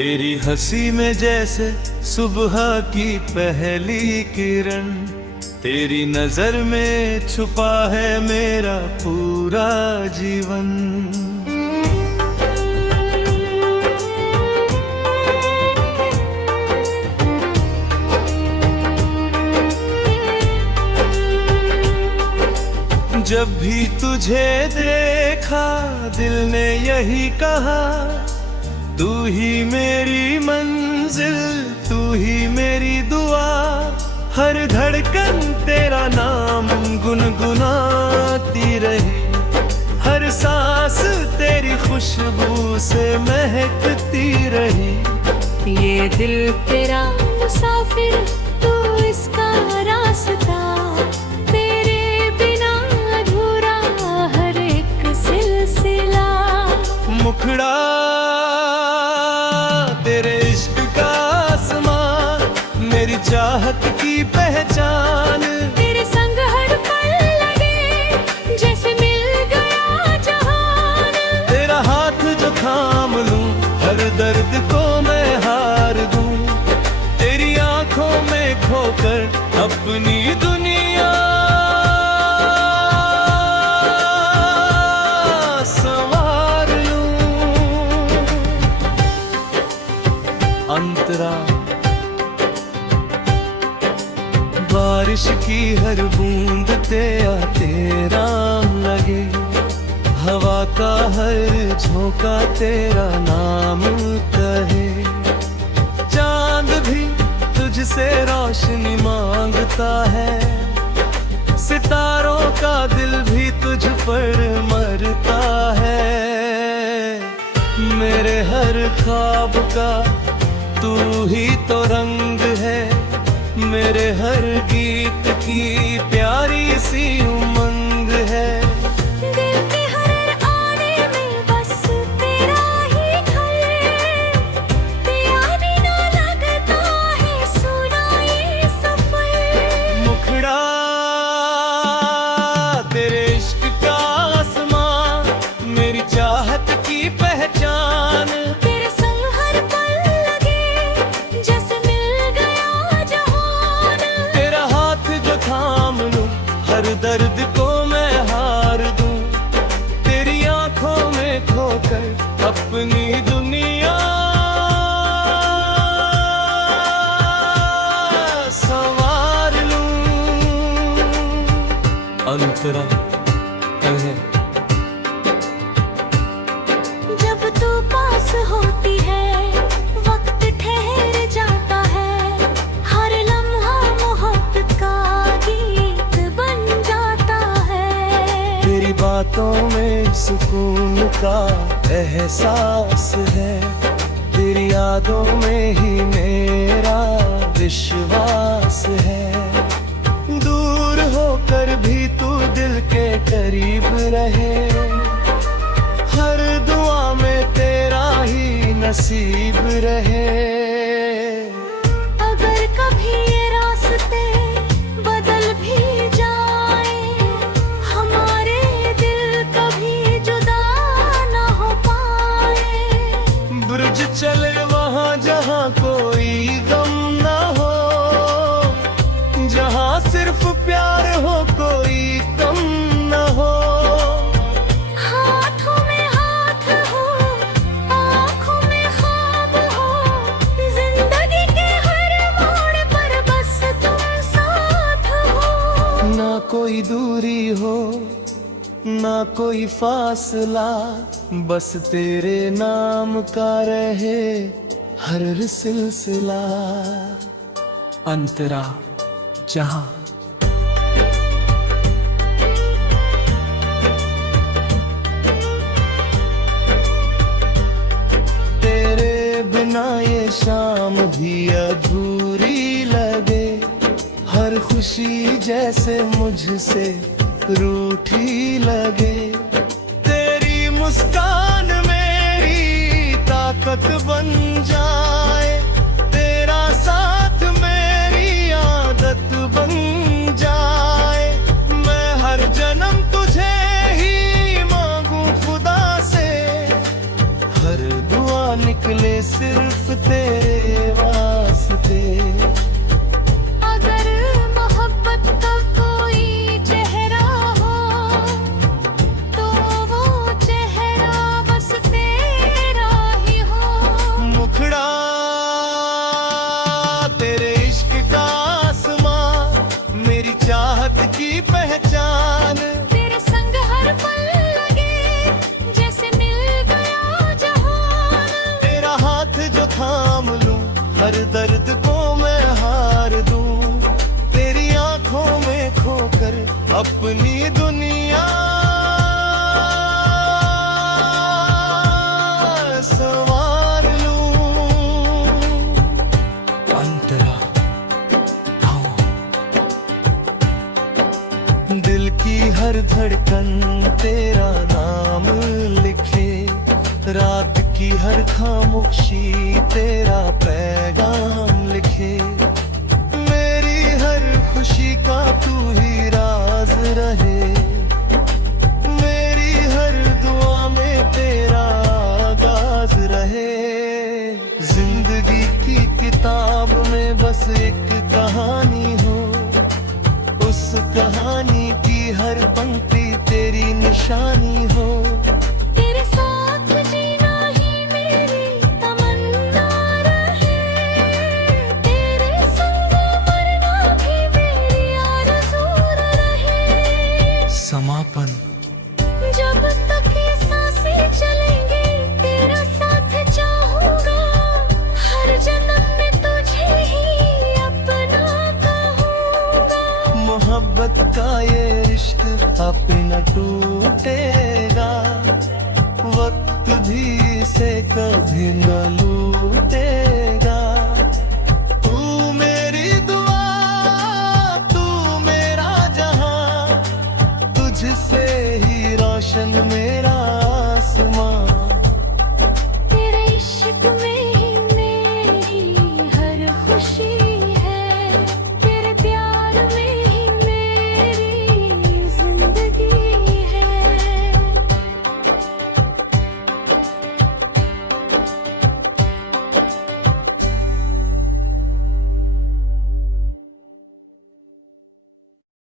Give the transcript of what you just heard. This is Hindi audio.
तेरी हंसी में जैसे सुबह की पहली किरण, तेरी नजर में छुपा है मेरा पूरा जीवन। जब भी तुझे देखा दिल ने यही कहा, तू ही मेरी मंजिल, तू ही मेरी दुआ। हर धड़कन तेरा नाम गुनगुनाती रही, हर सांस तेरी खुशबू से महकती रही। ये दिल तेरा मुसाफिर, तू इसका रास्ता, तेरे बिना अधूरा हर एक सिलसिला। मुखड़ा तेरे इश्क का आसमान, मेरी चाहत की पहचान। तेरे संग हर पल लगे जैसे मिल गया जहान। तेरा हाथ जो थाम लूं, हर दर्द को मैं हार दूं। तेरी आंखों में खोकर अपनी दुनिया संवार लूं। अंतरा बारिश की हर बूंद तेरा लगे, हवा का हर झोंका तेरा नाम कहे। चांद भी तुझसे रोशनी मांगता है, सितारों का दिल भी तुझ पर मरता है। मेरे हर ख्वाब का तू ही तो रंग है, मेरे हर गीत की प्यारी सी उमंग है। दिल के हर आने में बस तेरा ही घर, तेरा बिना लगता है सुना ये सफर। मुखड़ा तेरे इश्क का आसमान, मेरी चाहत की पहचान। तेरे संग हर पल लगे जैसे मिल गया जहान। तेरा हाथ जो थाम लूं, हर दर्द को मैं हार दूं। तेरी आंखों में खोकर अपनी दुनिया संवार लूं। अंतरा कहे जब तू पास होती है वक्त ठहर जाता है, हर लम्हा मोहब्बत का गीत बन जाता है। तेरी बातों में सुकून का एहसास है, तेरी यादों में ही मेरा विश्वास है। दूर होकर भी तू दिल के करीब रहे, हर दुआ में तेरा ही नसीब रहे। अगर कभी ये रास्ते बदल भी जाए, हमारे दिल कभी जुदा ना हो पाए। ब्रिज चले वहाँ जहाँ कोई गम ना हो, जहाँ सिर्फ प्यार हो कोई कम ना हो। हाथों में हाथ हो, आँखों में ख्वाब हो, जिंदगी के हर मोड़ पर बस तुम साथ हो। ना कोई दूरी हो ना कोई फासला, बस तेरे नाम का रहे हर सिलसिला। अंतरा जहां तेरे बिना ये शाम भी अधूरी लगे, हर खुशी जैसे मुझसे रूठी लगे। तेरी मुस्कान मेरी ताकत बन जाए, तेरा साथ मेरी आदत बन जाए। मैं हर जन्म तुझे ही मांगू खुदा से, हर दुआ निकले सिर्फ तेरे वास्ते। अगर मोहब्बत का कोई चेहरा हो तो वो चेहरा बस तेरा ही हो। मुखड़ा तेरे इश्क का आसमां, मेरी चाहत की पहचान। तेरे संग हर पल लगे जैसे मिल गया जहान। तेरा हाथ जो थाम लूं, हर दर्द को मैं हार दूं। तेरी आंखों में खोकर अपनी दुनिया संवार लूं। अंतरा हाँ, दिल की हर धड़कन तेरा नाम लिखे। रात की हर खामोशी तेरा पैगाम लिखे। मेरी हर खुशी का तू ही राज रहे। मेरी हर दुआ में तेरा आगाज रहे। जिंदगी की किताब में बस एक कहानी हो, उस कहानी की हर पंक्ति तेरी निशानी